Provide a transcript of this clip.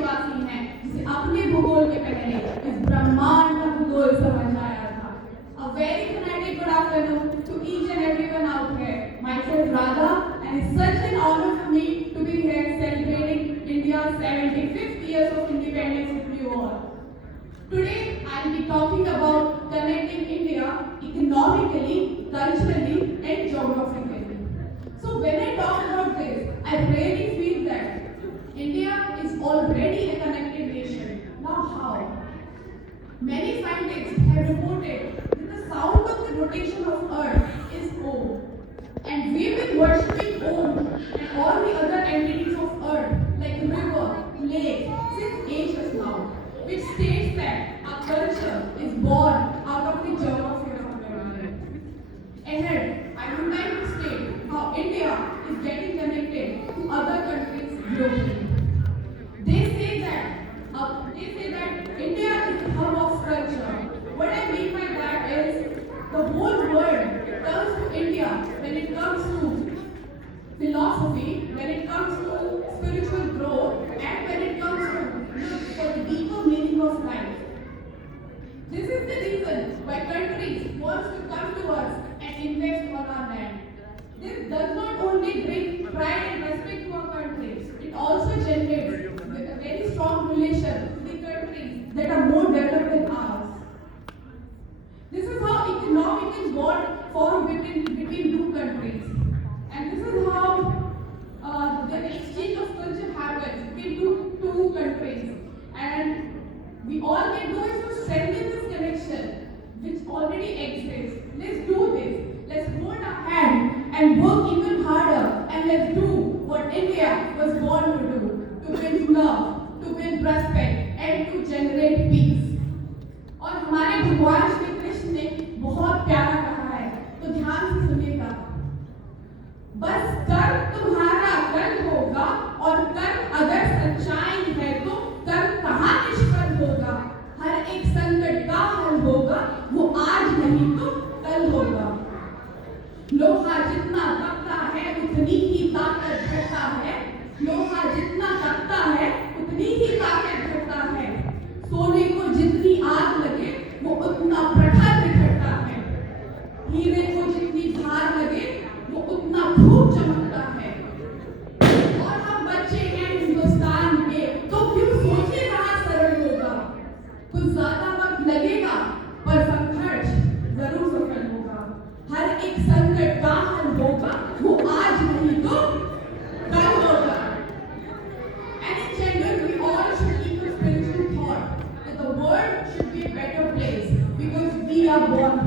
देशवासी हैं जिसे अपने भूगोल के पहले इस ब्रह्मांड का भूगोल समझ आया था। A very fanatic good afternoon to each and everyone out here. Myself Radha, and it's such an honor for me to be here celebrating India's 75th years of independence with you all. Today, I'll be talking about connecting India economically, culturally, and geographically. So when I talk about this, I really feel that India is already a connected nation. Now how? Many scientists have reported that the sound of the rotation of Earth is Om. And we've been worshipping Om and all the other entities of Earth like river, lake, since ages now, which states that our culture is born out of the geography of our country. Ahead, I would like to state how India is getting connected to other countries globally. They say that India is the hub of culture. What I mean by that is the whole world turns to India when it comes to philosophy, when it comes to spiritual growth, and when it comes to look for the deeper meaning of life. This is the reason why countries want to come to us and invest on our land. This does not only bring pride and respect to our countries, it also generates a very strong relation to the countries that are more developed than ours. This is how economic bond formed between two countries. And this is how the exchange of culture happens between two countries. And we all can do is to strengthen this connection which already exists. Let's do this. Let's hold our hand and work even harder, and let's do what India was born to do, to build love, to build respect, and to generate peace. और हमारे भगवान श्री कृष्ण ने बहुत प्यारा कहा है, तो ध्यान से सुनिएगा। बस कर्म तुम्हारा कर्म होगा, और कर्म अगर सच्चाई है तो कर्म कहाँ निष्फल होगा। हर एक संकट का हल होगा, वो आज नहीं तो कल होगा। लोहा जितना तपता है उतनी ही ताकत घटता है। लोहा जितना तपता है उतनी ही ताकत घटता है। सोने को जितनी आग लगे वो उतना प्रखर निखरता है। हीरे को जितनी धार लगे वो उतना खूब चमकता है। और हम बच्चे हैं हिंदुस्तान के, तो क्यों सोचे कहाँ सरल होगा। कुछ ज्यादा वक्त लगेगा पर संघर्ष जरूर सफल होगा। हर एक संकट का हल होगा, वो आज नहीं तो कल होगा। And in general, we all should keep a spiritual thought that the world should be a better place because we are born